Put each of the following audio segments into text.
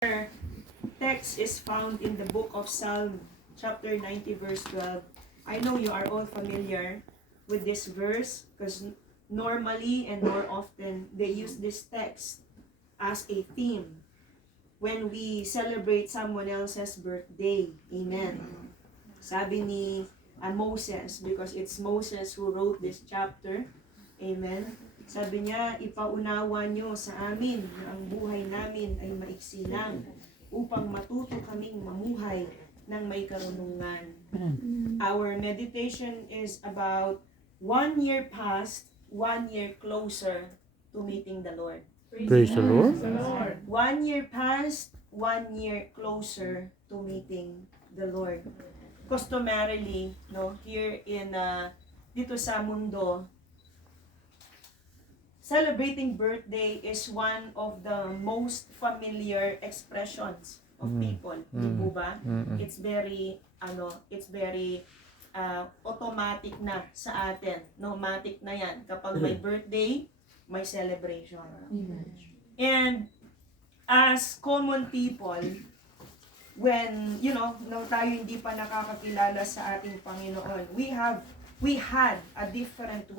Our text is found in the book of Psalm, chapter 90, verse 12. I know you are all familiar with this verse because normally and more often they use this text as a theme when we celebrate someone else's birthday. Amen. Sabi ni Moses, because it's Moses who wrote this chapter. Amen. Sabi niya, ipaunawa niyo sa amin na ang buhay namin ay maiksi lang upang matuto kaming mamuhay ng may karunungan. Our meditation is about 1 year past, 1 year closer to meeting the Lord. Praise the Lord. 1 year past, 1 year closer to meeting the Lord. Customarily, here in dito sa mundo, celebrating birthday is one of the most familiar expressions of people. Di po ba? It's very automatic na sa atin. Automatic na yan. Kapag may birthday, may celebration. And as common people, when, nung tayo hindi pa nakakakilala sa ating Panginoon, we had a different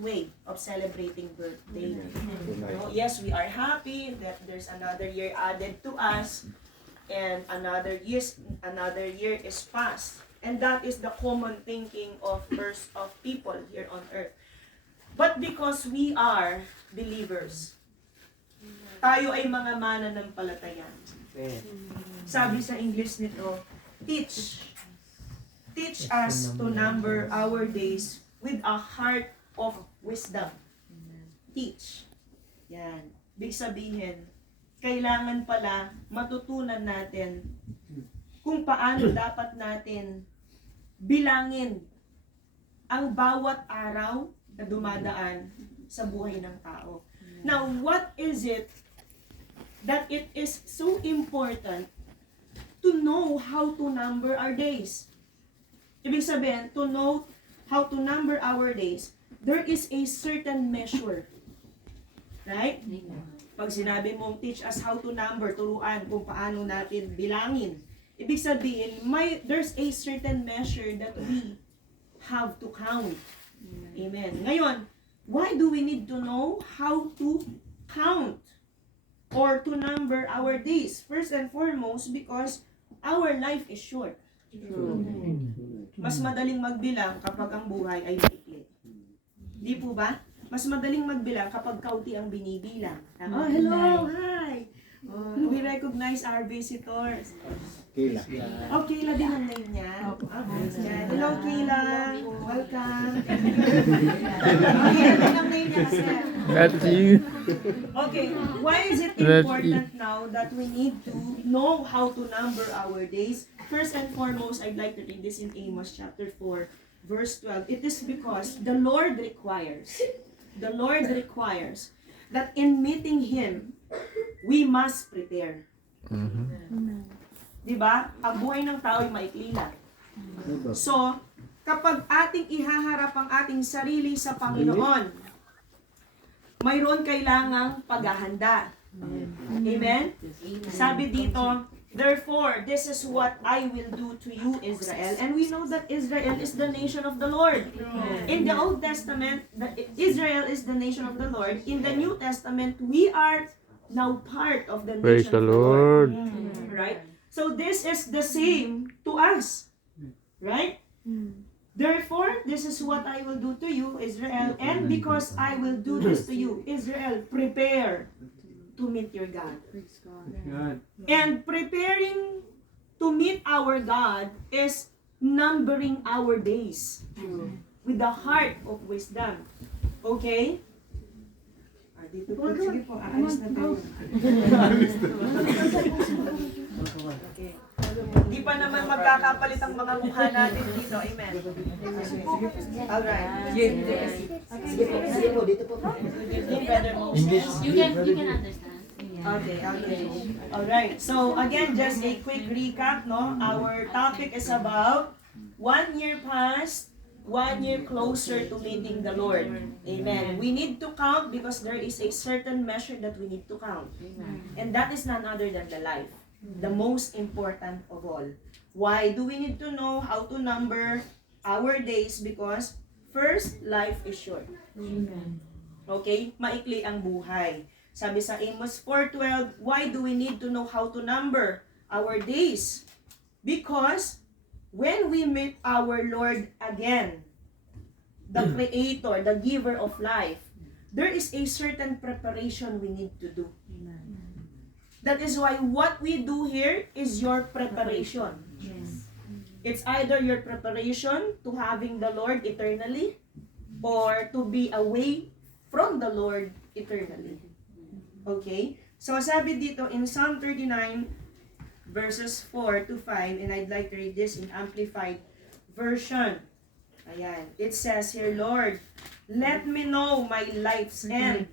way of celebrating birthday. Yes, we are happy that there's another year added to us and another year is passed. And that is the common thinking of people here on earth. But because we are believers, tayo ay mga mananampalataya. Sabi sa English nito, teach us to number our days with a heart of wisdom. Teach. Yan. Big sabihin, kailangan pala matutunan natin kung paano dapat natin bilangin ang bawat araw na dumadaan sa buhay ng tao. Now, what is it that it is so important to know how to number our days? Ibig sabihin, to know how to number our days, there is a certain measure. Right? Pag sinabi mong teach us how to number, turuan kung paano natin bilangin. Ibig sabihin, there's a certain measure that we have to count. Amen. Ngayon, why do we need to know how to count or to number our days? First and foremost, because our life is short. Mas madaling magbilang kapag ang buhay ay maikli. Di po ba? Mas madaling magbilang kapag kaunti ang binibilang. Oh, hello, hi! We recognize our visitors. Kayla. Oh, Kayla din ang name niya. Hello, Kayla. Welcome. Kayla din ang name niya kasi. That's you. Okay, why is it important now that we need to know how to number our days? First and foremost, I'd like to read this in Amos chapter 4, verse 12. It is because the Lord requires that in meeting Him, we must prepare. Diba? Ang buhay ng tao ay maikli lang. So, kapag ating ihaharap ang ating sarili sa Panginoon, mayroon kailangang paghahanda. Amen? Sabi dito, therefore, this is what I will do to you, Israel. And we know that Israel is the nation of the Lord. In the Old Testament, Israel is the nation of the Lord. In the New Testament, we are now part of the Praise nation the of the Lord. Lord. Right? So this is the same to us. Right? Therefore, this is what I will do to you, Israel. And because I will do this to you, Israel, prepare to meet your God. And preparing to meet our God is numbering our days with the heart of wisdom. Okay? Dito po. Sige po, aalis na tayo. Okay. Hindi pa naman magkakapalit ang mga mukha natin dito. Amen. Alright. Sige po, dito po. You can understand. Okay. Alright. So again, just a quick recap, no? Our topic is about 1 year past, 1 year closer to meeting the Lord. Amen. We need to count because there is a certain measure that we need to count. And that is none other than the life. The most important of all. Why do we need to know how to number our days? Because first, life is short. Okay? Maikli ang buhay. Sabi sa Amos 4:12, why do we need to know how to number our days? Because when we meet our Lord again, the Creator, the giver of life, there is a certain preparation we need to do. That is why what we do here is your preparation. It's either your preparation to having the Lord eternally or to be away from the Lord eternally. Okay? So sabi dito in Psalm 39 verses 4 to 5, and I'd like to read this in Amplified Version. Ayan. It says here, Lord, let me know my life's end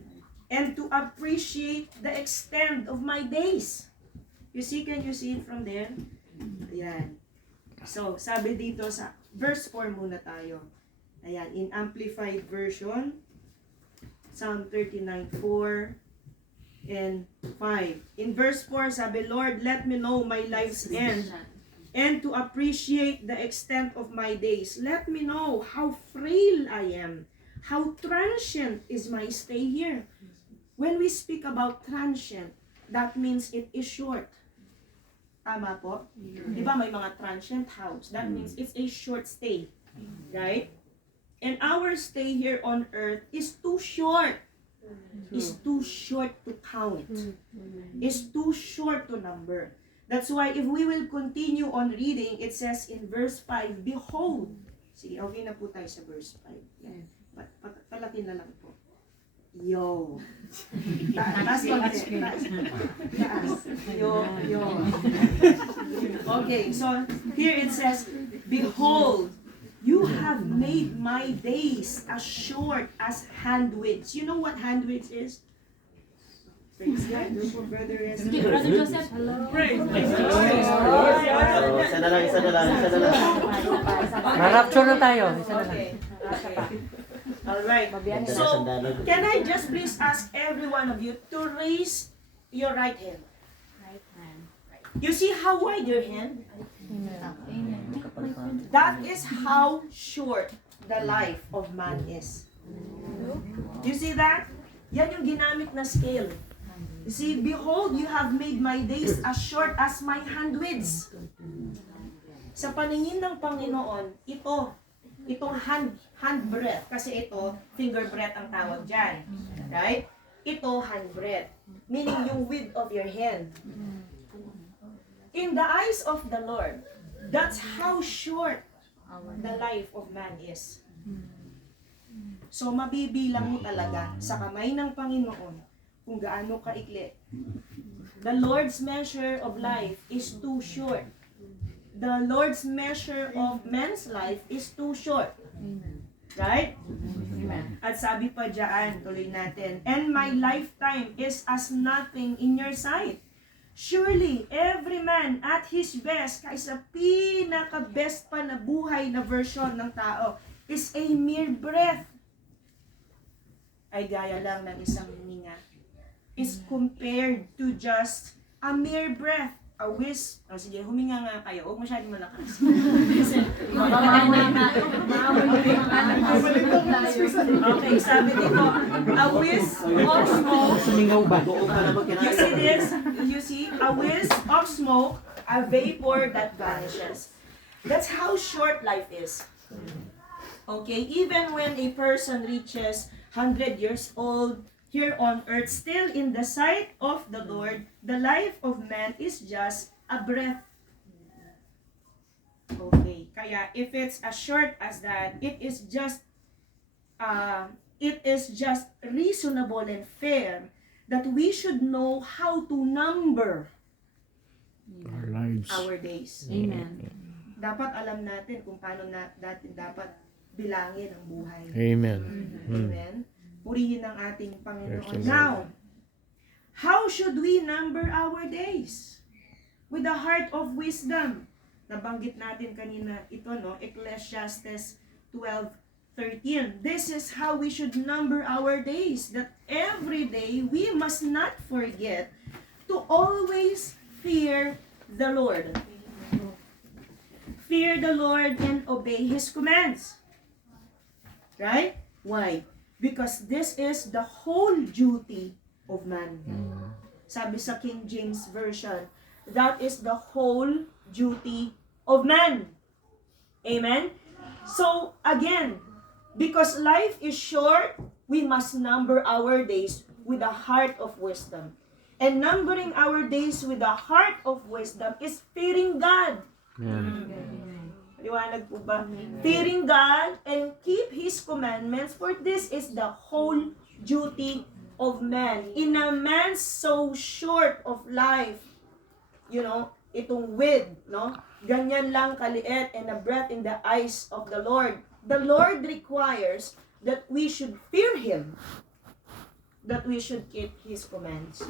and to appreciate the extent of my days. You see, can you see it from there? Ayan. So, sabi dito sa verse 4 muna tayo. Ayan, in Amplified Version, Psalm 39, 4 and 5. In verse 4, sabi, Lord, let me know my life's end and to appreciate the extent of my days. Let me know how frail I am, how transient is my stay here. When we speak about transient, that means it is short. Tama po? Di ba may mga transient house? That means it's a short stay. Right? And our stay here on earth is too short. Is too short to count. Is too short to number. That's why if we will continue on reading, it says in verse 5, behold. Sige, okay na po tayo sa verse 5. Yan. Palakin na lang po. Yo. Taas konti. Taas. Yo. Okay, so here it says, behold, you have made my days as short as handwidths. You know what handwidths is? Praise God. Brother Joseph. Praise Isa na lang. Ma-rapture na tayo. Isa na lang. Okay. Alright. So, can I just please ask every one of you to raise your right hand? You see how wide your hand? That is how short the life of man is. You see that? Yan yung ginamit na scale. You see, behold, you have made my days as short as my handwidths. Sa paningin ng Panginoon, itong hand breadth, kasi ito, finger breadth ang tawag dyan. Right? Ito, hand breadth. Meaning yung width of your hand. In the eyes of the Lord, that's how short the life of man is. So, mabibilang mo talaga sa kamay ng Panginoon kung gaano kaikli. The Lord's measure of life is too short. The Lord's measure of man's life is too short. Right? At sabi pa dyan, tuloy natin, and my lifetime is as nothing in your sight. Surely, every man at his best, kaysa pinaka-best pa na buhay na version ng tao, is a mere breath. Ay gaya lang ng isang hininga. Is compared to just a mere breath. A whisk. O sige, huminga nga kayo. Huwag masyadong malakas. Okay, sabi dito, a whisk of smoke. You see this? You see? A whisk of smoke, a vapor that vanishes. That's how short life is. Okay, even when a person reaches 100 years old, here on earth, still in the sight of the Lord, the life of man is just a breath. Okay, kaya if it's as short as that, it is just reasonable and fair that we should know how to number Our lives. our days. Amen. Dapat alam natin kung paano natin dapat bilangin ang buhay. Amen. Amen. Purihin ang ating Panginoon. Yes, Now, how should we number our days? With a heart of wisdom. Nabanggit natin kanina ito, no? Ecclesiastes 12:13. This is how we should number our days, that every day we must not forget to always fear the Lord. Fear the Lord and obey His commands. Right? Why? Because this is the whole duty of man. Sabi sa King James Version, that is the whole duty of man. Amen? So, again, because life is short, we must number our days with a heart of wisdom. And numbering our days with a heart of wisdom is fearing God. Liwanag po ba? Fearing God and keep His commandments, for this is the whole duty of man. In a man so short of life, itong width, ganyan lang kaliit and a breath in the eyes of the Lord. The Lord requires that we should fear Him, that we should keep His commands.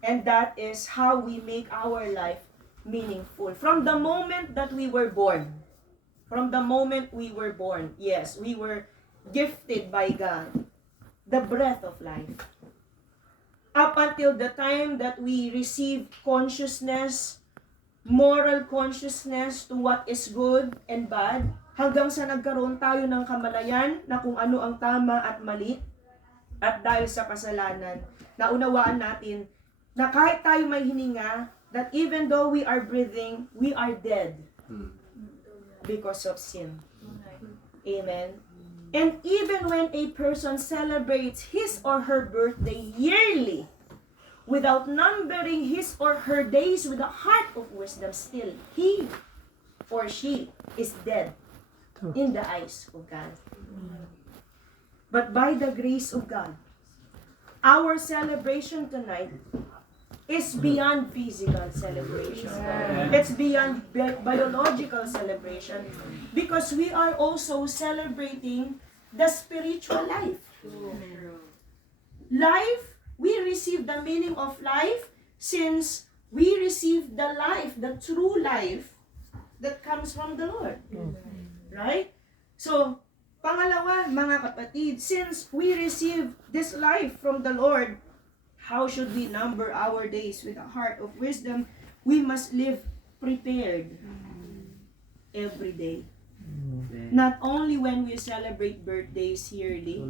And that is how we make our life meaningful. From the moment that we were born, yes, we were gifted by God the breath of life. Up until the time that we receive consciousness, moral consciousness to what is good and bad, hanggang sa nagkaroon tayo ng kamalayan na kung ano ang tama at mali, at dahil sa kasalanan, naunawaan natin na kahit tayo may hininga, that even though we are breathing, we are dead because of sin. Amen. And even when a person celebrates his or her birthday yearly, without numbering his or her days with a heart of wisdom, still he or she is dead in the eyes of God. But by the grace of God, our celebration tonight is beyond physical celebration. It's beyond biological celebration, because we are also celebrating the spiritual life. Life, we receive the meaning of life since we receive the life, the true life that comes from the Lord. Right? So, pangalawa, mga kapatid, since we receive this life from the Lord, how should we number our days with a heart of wisdom? We must live prepared every day. Not only when we celebrate birthdays yearly,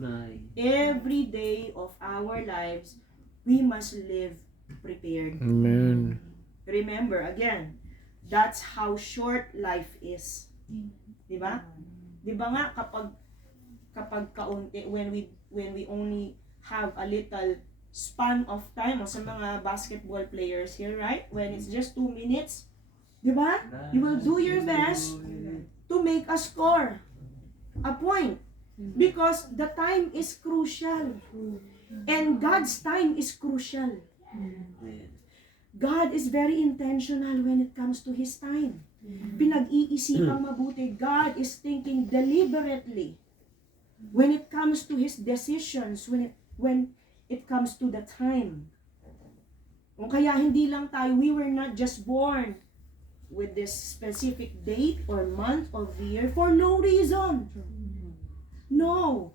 every day of our lives, we must live prepared. Amen. Remember, again, that's how short life is. Diba? Diba nga, kapag kaunti, when we only have a little span of time, o sa mga basketball players here, right? When it's just 2 minutes, diba? You will do your best to make a score, a point. Because the time is crucial. And God's time is crucial. God is very intentional when it comes to His time. Pinag-iisipang mabuti. God is thinking deliberately when it comes to His decisions, when it comes to the time. Kung kaya hindi lang tayo, we were not just born with this specific date or month or year for no reason. No.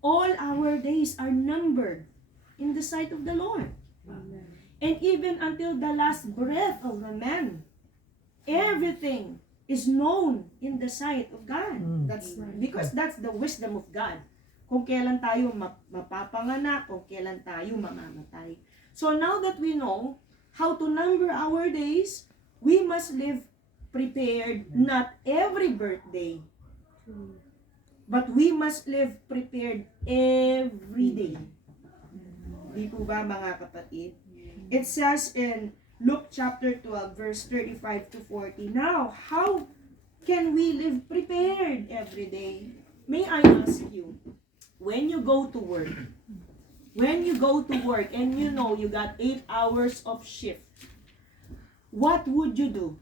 All our days are numbered in the sight of the Lord. And even until the last breath of a man, everything is known in the sight of God. That's because that's the wisdom of God. Kung kailan tayo mapapanganak, kung kailan tayo mamamatay. So now that we know how to number our days, we must live prepared, not every birthday, but we must live prepared every day. Di po ba, mga kapatid? It says in Luke chapter 12, verse 35 to 40, now, how can we live prepared every day? May I ask you, when you go to work and you know you got 8 hours of shift, what would you do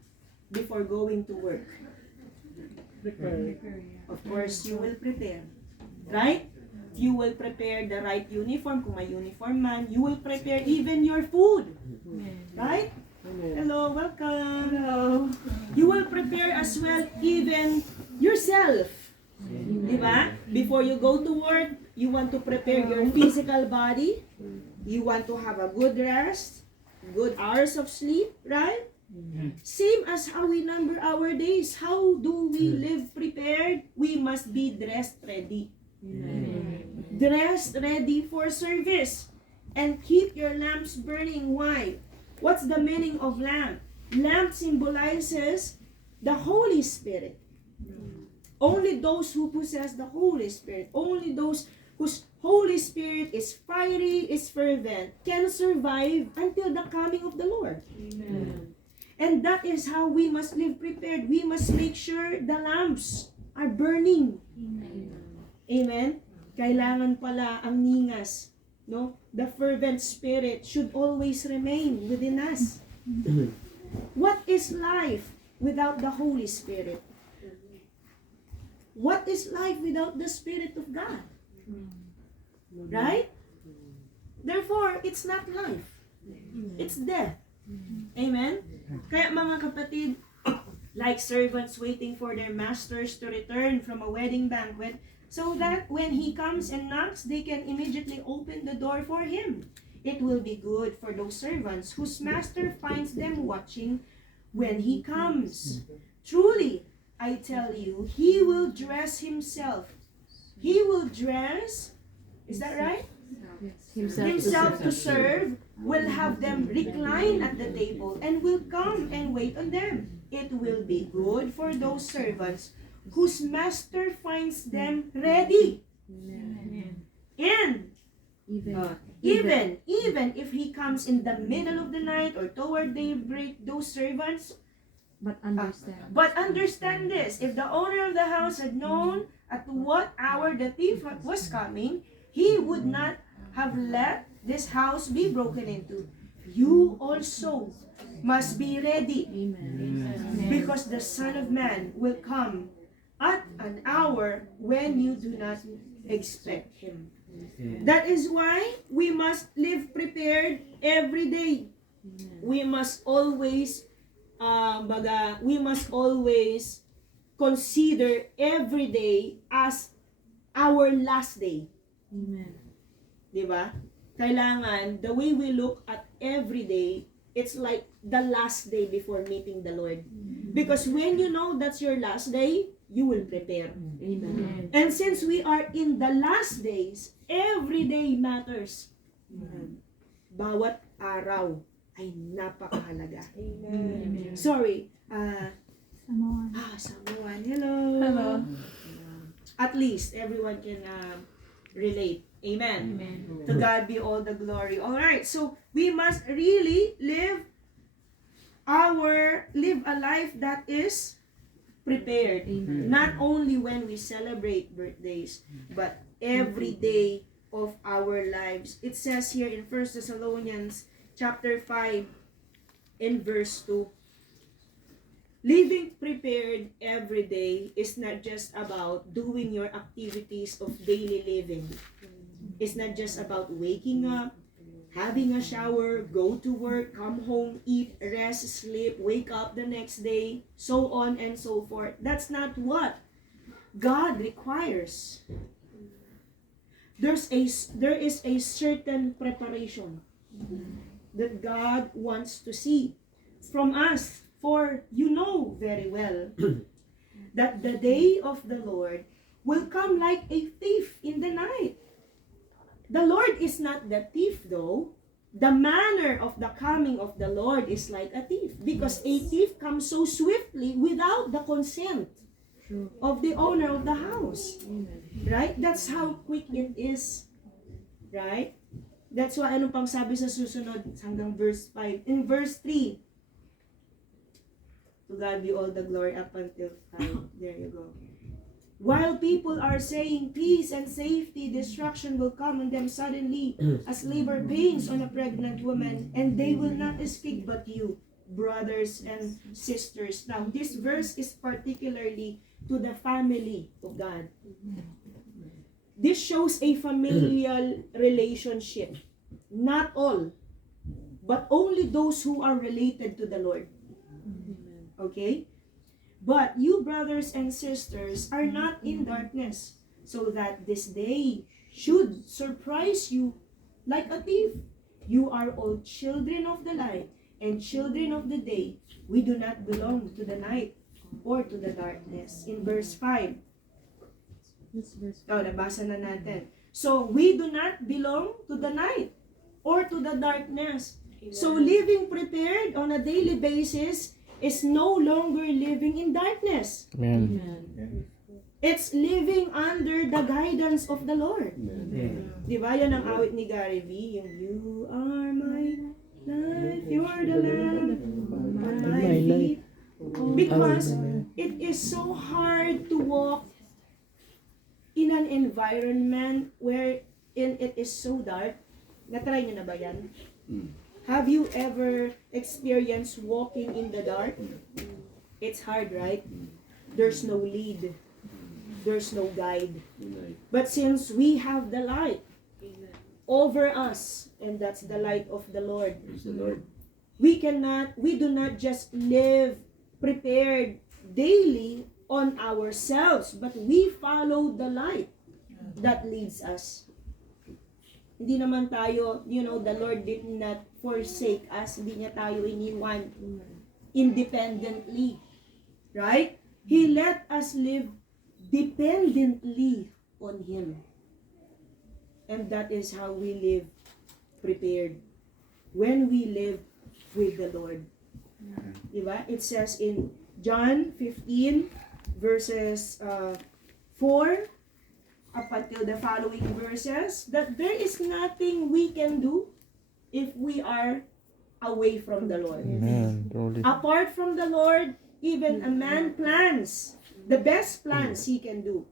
before going to work? Prepare. Of course, you will prepare. Right? You will prepare the right uniform, kung may uniform man. You will prepare even your food. Right? Hello, welcome. Hello. You will prepare as well even yourself. Before you go to work, you want to prepare your physical body. You want to have a good rest, good hours of sleep, right? Same as how we number our days. How do we live prepared? We must be dressed ready. Dressed ready for service. And keep your lamps burning. Why? What's the meaning of lamp? Lamp symbolizes the Holy Spirit. Only those who possess the Holy Spirit, only those whose Holy Spirit is fiery, is fervent, can survive until the coming of the Lord. Amen. And that is how we must live prepared. We must make sure the lamps are burning. Amen? Kailangan pala ang ningas, no? The fervent spirit should always remain within us. What is life without the Holy Spirit? What is life without the Spirit of God? Right? Therefore, it's not life. It's death. Amen? Kaya mga kapatid, like servants waiting for their masters to return from a wedding banquet, so that when he comes and knocks, they can immediately open the door for him. It will be good for those servants whose master finds them watching when he comes. Truly, I tell you, he will dress himself. He will dress, is that right? Himself to serve, will have them recline at the table, and will come and wait on them. It will be good for those servants whose master finds them ready. And even if he comes in the middle of the night or toward daybreak, those servants, But understand. but understand this, if the owner of the house had known at what hour the thief was coming, he would not have let this house be broken into. You also must be ready, because the Son of Man will come at an hour when you do not expect him. That is why we must live prepared every day. We must always consider every day as our last day. Diba? Kailangan, the way we look at every day, it's like the last day before meeting the Lord. Because when you know that's your last day, you will prepare. Amen. And since we are in the last days, every day matters. Bawat araw ay napakahalaga. Sorry. Samoan. Hello. Hello. At least everyone can relate. Amen. To God be all the glory. All right. So we must really live a life that is prepared. Not only when we celebrate birthdays, but every day of our lives. It says here in 1 Thessalonians chapter 5 in verse 2, living prepared every day is not just about doing your activities of daily living. It's not just about waking up, having a shower, go to work, come home, eat, rest, sleep, wake up the next day, so on and so forth. That's not what God requires. There is a certain preparation that God wants to see from us. For you know very well that the day of the Lord will come like a thief in the night. The Lord is not the thief, though. The manner of the coming of the Lord is like a thief, because a thief comes so swiftly without the consent of the owner of the house. Right? That's how quick it is. Right? That's why ano pang sabi sa susunod hanggang verse 5. In verse 3, to God be all the glory up until 5. There you go. While people are saying peace and safety, destruction will come on them suddenly as labor pains on a pregnant woman, and they will not escape but you, brothers and sisters. Now, this verse is particularly to the family of God. This shows a familial relationship. Not all, but only those who are related to the Lord. Okay? But you, brothers and sisters, are not in darkness, so that this day should surprise you like a thief. You are all children of the light and children of the day. We do not belong to the night or to the darkness. In verse 5. This verse. Nabasa na natin. So, we do not belong to the night or to the darkness. So, living prepared on a daily basis is no longer living in darkness. Amen. It's living under the guidance of the Lord. Di ba? Yan ang awit ni Gary V. Yung you are my life, you are the land on my feet. Because it is so hard to walk in an environment where it is so dark. Natry nyo na ba yan? Have you ever experienced walking in the dark? It's hard, right? There's no lead. There's no guide. But since we have the light over us, and that's the light of the Lord, we do not just live prepared daily on ourselves, but we follow the light that leads us. Hindi naman tayo, the Lord did not forsake us. Hindi niya tayo iniwan independently. Right? He let us live dependently on Him. And that is how we live prepared. When we live with the Lord. Diba? It says in John 15 verses 4 up until the following verses that there is nothing we can do if we are away from the Lord. Amen. Truly. Apart from the Lord, even a man plans the best plans he can do.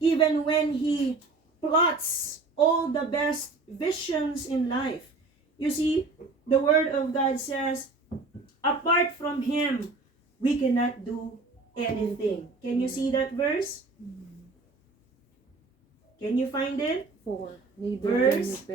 Even when he plots all the best visions in life. You see, the Word of God says, apart from Him, we cannot do anything. Can you see that verse? Can you find it? 4. Verse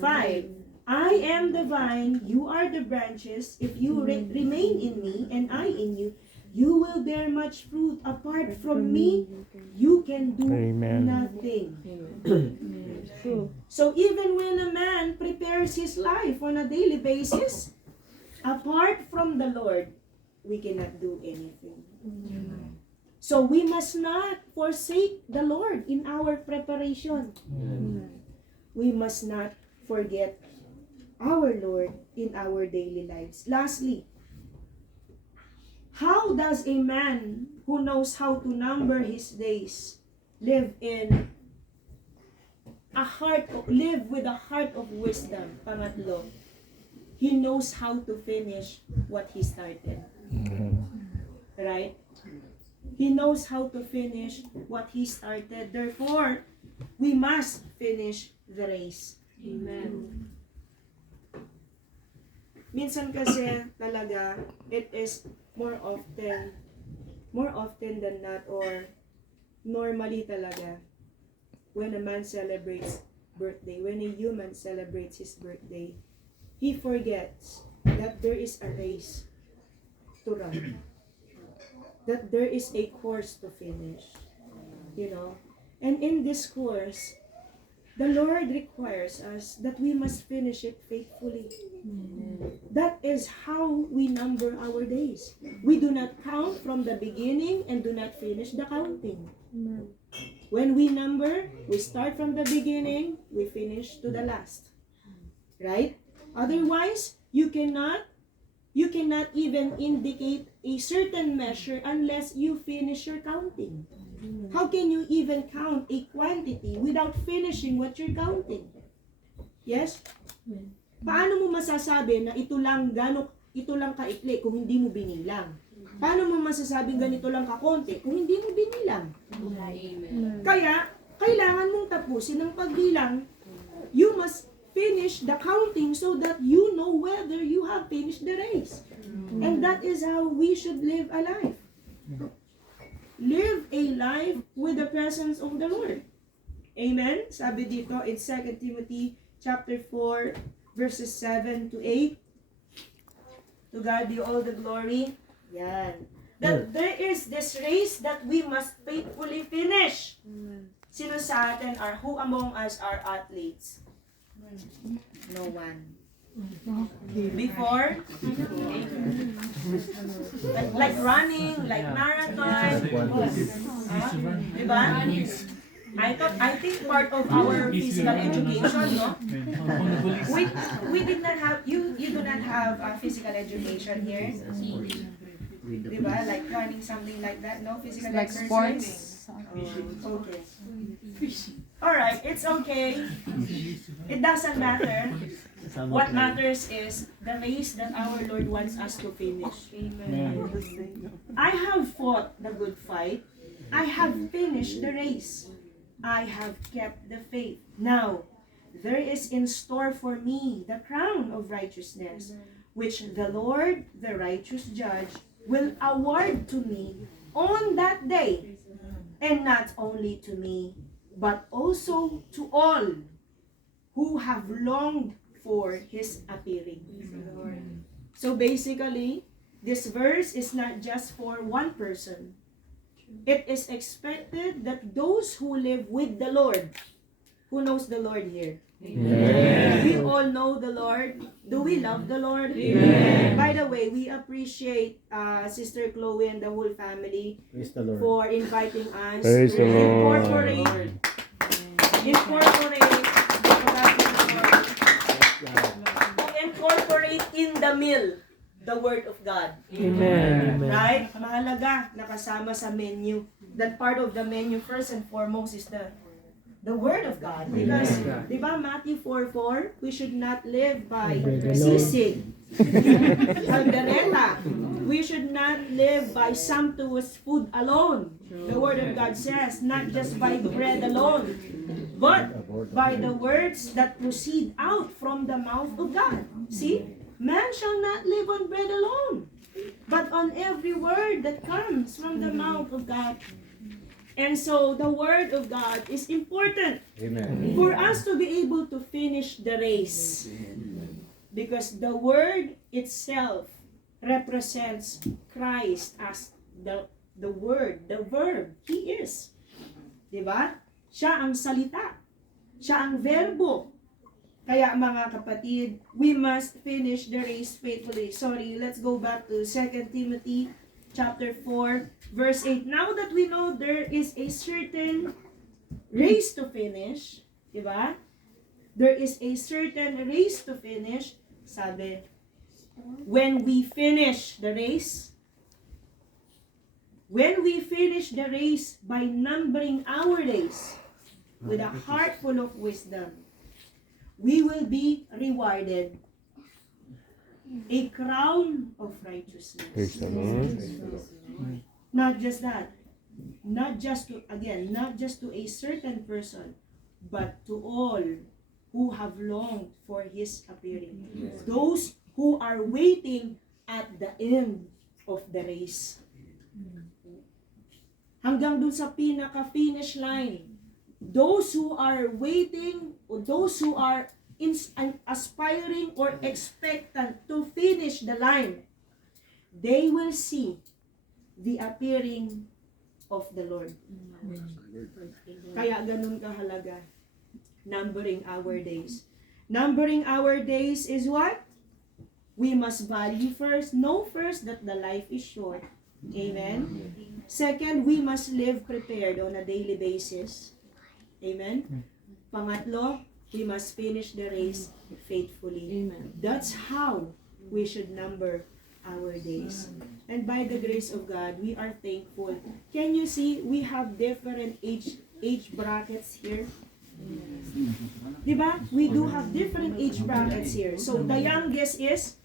5. I am the vine, you are the branches. If you remain in me and I in you, you will bear much fruit. Apart from me, you can do Amen. nothing. So even when a man prepares his life on a daily basis, apart from the Lord, we cannot do anything. So we must not forsake the Lord in our preparation. We must not forget our Lord in our daily lives. Lastly, how does a man who knows how to number his days live with a heart of wisdom? Pangatlo, he knows how to finish what he started. Right? He knows how to finish what he started. Therefore, we must finish the race. Amen. Minsan kasi talaga, it is more often than not, or normally talaga, when a man celebrates birthday, when a human celebrates his birthday, he forgets that there is a race to run, that there is a course to finish, and in this course, the Lord requires us that we must finish it faithfully. That is how we number our days. We do not count from the beginning and do not finish the counting. When we number, we start from the beginning, we finish to the last. Right? Otherwise, you cannot even indicate a certain measure unless you finish your counting. How can you even count a quantity without finishing what you're counting? Yes? Paano mo masasabi na ito lang kaikli kung hindi mo binilang? Paano mo masasabing ganito lang kakonti kung hindi mo binilang? Kaya, kailangan mong tapusin ang pagbilang. You must finish the counting so that you know whether you have finished the race. And that is how we should live a life. Live a life with the presence of the Lord. Amen? Sabi dito in 2 Timothy chapter 4, verses 7 to 8. To God be all the glory. Yan. That there is this race that we must faithfully finish. Sino sa atin who among us are athletes? No one. Before? Like running, like marathon. Diba? I think part of our physical education, no? We did not have, you do not have physical education here. Diba? Like running, something like that, no? Physical Like exercise. sports. Oh, okay. Alright, it's okay. It doesn't matter. What matters is the race that our Lord wants us to finish. Amen. I have fought the good fight. I have finished the race. I have kept the faith. Now, there is in store for me the crown of righteousness, which the Lord, the righteous judge, will award to me on that day, and not only to me, but also to all who have longed for his appearing. So basically, this verse is not just for one person. It is expected that those who live with the Lord, who knows the Lord here? Amen. We all know the Lord. Do we love the Lord? Amen. By the way, we appreciate Sister Chloe and the whole family Praise the Lord. for inviting us Praise to the Lord. incorporate in the meal the Word of God. Amen. Right? Mahalaga nakasama sa menu. That part of the menu first and foremost is the Word of God. Because, di ba, Matthew 4:4, we should not live by sisig, caldereta. We should not live by sumptuous food alone. The Word of God says, not just by bread alone, but by the words that proceed out from the mouth of God. See? Man shall not live on bread alone, but on every word that comes from the mouth of God. And so the Word of God is important Amen. for us to be able to finish the race. Because the Word itself represents Christ as the Word, the verb. He is. Diba? Siya ang salita. Siya ang verbo. Kaya mga kapatid, we must finish the race faithfully. Sorry, let's go back to 2 Timothy chapter 4, verse 8. Now that we know there is a certain race to finish, diba? There is a certain race to finish, sabi, when we finish the race by numbering our days with a heart full of wisdom, we will be rewarded a crown of righteousness. Praise the Lord. Not just that. Not just to a certain person, but to all who have longed for his appearing. Those who are waiting at the end of the race. Hanggang dun sa pinaka-finish line. Those who are waiting, or those who are aspiring or expectant to finish the line, they will see the appearing of the Lord. Kaya ganun kahalaga, numbering our days. Numbering our days is what? We must value first, know first that the life is short. Amen? Second, we must live prepared on a daily basis. Amen? Pangatlo, we must finish the race faithfully. Amen. That's how we should number our days. And by the grace of God, we are thankful. Can you see, we have different age brackets here? Diba? We do have different age brackets here. So the youngest is,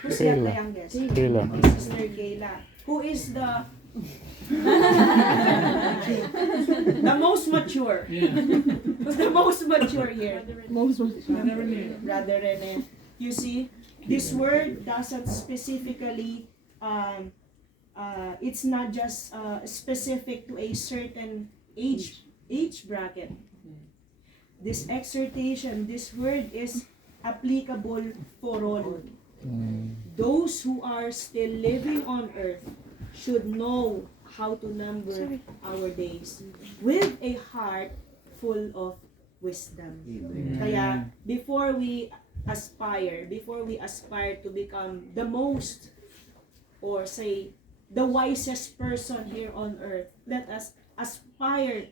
who's that the youngest? Kayla. Sister Kayla. Who is the most mature? Who's the most mature here? Brother Rene. You see, this word doesn't specifically, it's not just specific to a certain age bracket. This exhortation, this word is applicable for all. Those who are still living on earth should know how to number our days with a heart full of wisdom. Kaya before we aspire to become the most, or say the wisest person here on earth, let us aspire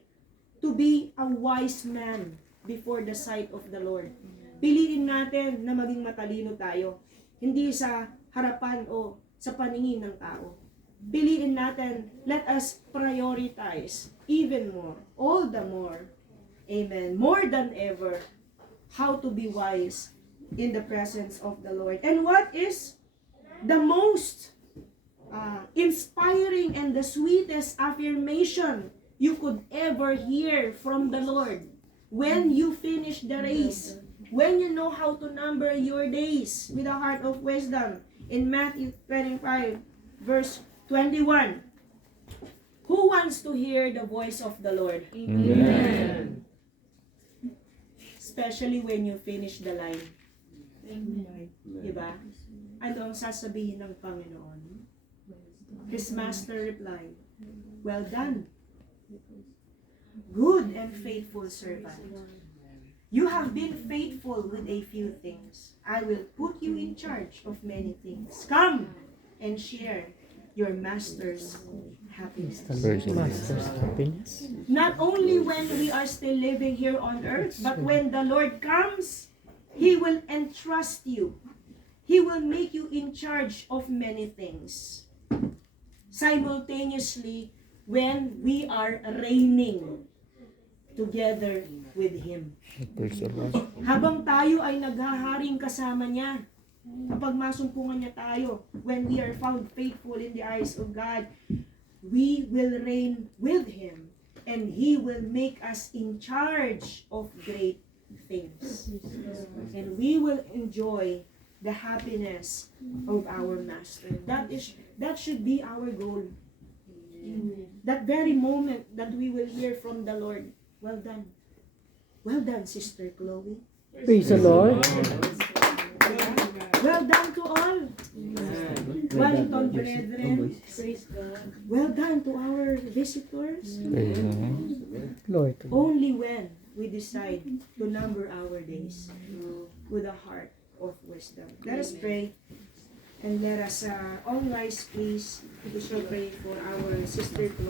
to be a wise man before the sight of the Lord. Piliin natin na maging matalino tayo, hindi sa harapan o sa paningin ng tao. Piliin natin, let us prioritize even more, all the more, amen, more than ever, how to be wise in the presence of the Lord. And what is the most inspiring and the sweetest affirmation you could ever hear from the Lord when you finish the race, when you know how to number your days with a heart of wisdom? In Matthew 25, verse 21, who wants to hear the voice of the Lord? Amen. Especially when you finish the line. Diba? Ano ang sasabihin ng Panginoon? His master replied, well done, good and faithful servant. You have been faithful with a few things. I will put you in charge of many things. Come and share your master's happiness. Master's happiness. Not only when we are still living here on earth, but when the Lord comes, He will entrust you. He will make you in charge of many things. Simultaneously, when we are reigning together with Him. Habang tayo ay naghaharing kasama niya, kapag masumpungan niya tayo, when we are found faithful in the eyes of God, we will reign with Him, and He will make us in charge of great things. And we will enjoy the happiness of our Master. That should be our goal. That very moment that we will hear from the Lord, well done. Well done, Sister Chloe. Praise the Lord. Well done to all. Wellington brethren. Well done to our visitors. Lord. Only when we decide to number our days with a heart of wisdom. Let us pray. And let us all rise, please. We shall pray for our sister Chloe.